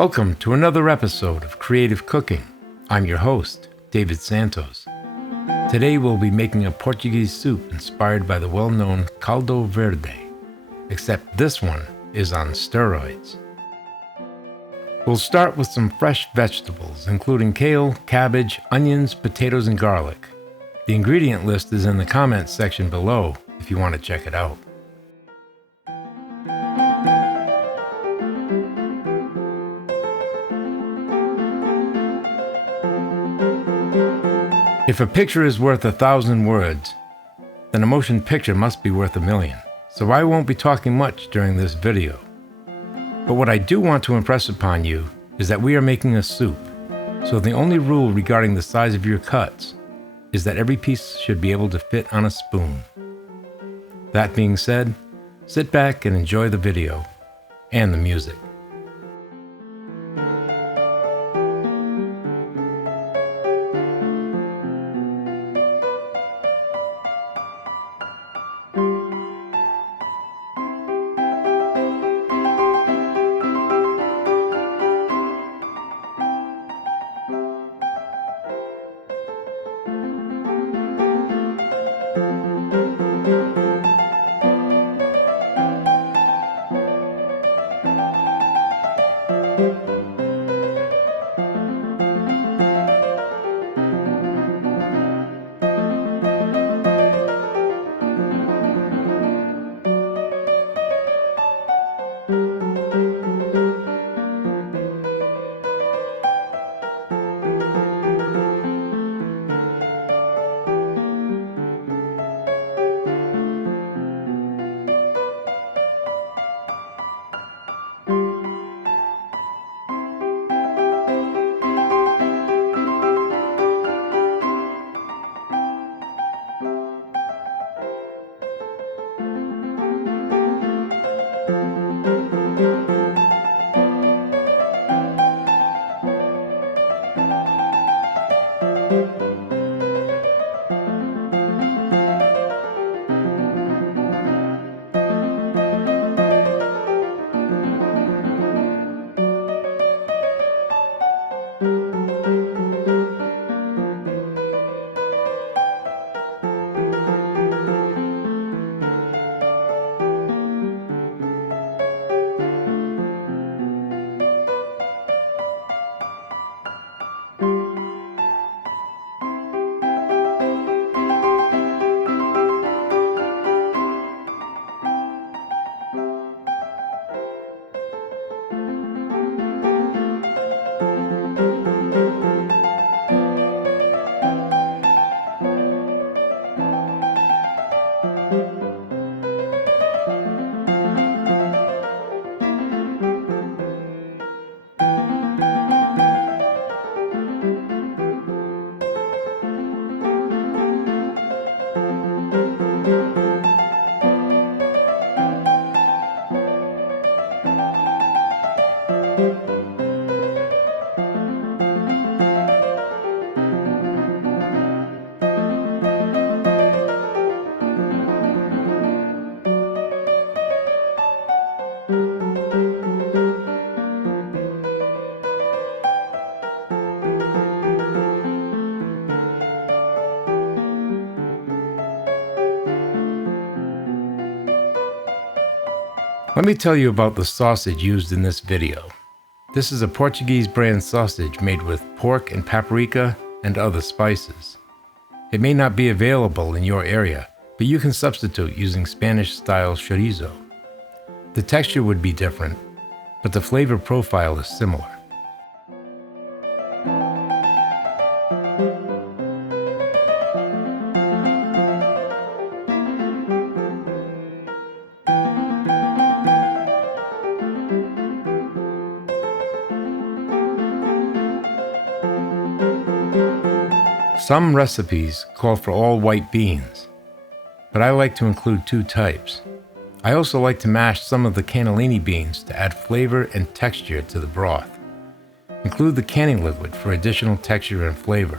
Welcome to another episode of Creative Cooking. I'm your host, David Santos. Today we'll be making a Portuguese soup inspired by the well-known Caldo Verde, except this one is on steroids. We'll start with some fresh vegetables, including kale, cabbage, onions, potatoes, and garlic. The ingredient list is in the comments section below if you want to check it out. If a picture is worth 1,000 words, then a motion picture must be worth 1,000,000. So I won't be talking much during this video. But what I do want to impress upon you is that we are making a soup. So the only rule regarding the size of your cuts is that every piece should be able to fit on a spoon. That being said, sit back and enjoy the video and the music. Let me tell you about the sausage used in this video. This is a Portuguese brand sausage made with pork and paprika and other spices. It may not be available in your area, but you can substitute using Spanish-style chorizo. The texture would be different, but the flavor profile is similar. Some recipes call for all white beans, but I like to include 2 types. I also like to mash some of the cannellini beans to add flavor and texture to the broth. Include the canning liquid for additional texture and flavor.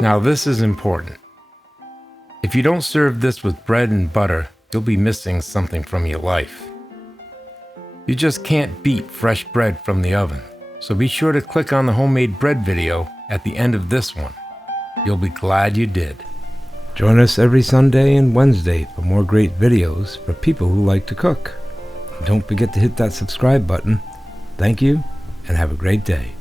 Now this is important. If you don't serve this with bread and butter, you'll be missing something from your life. You just can't beat fresh bread from the oven, so be sure to click on the homemade bread video at the end of this one. You'll be glad you did. Join us every Sunday and Wednesday for more great videos for people who like to cook. Don't forget to hit that subscribe button. Thank you, and have a great day.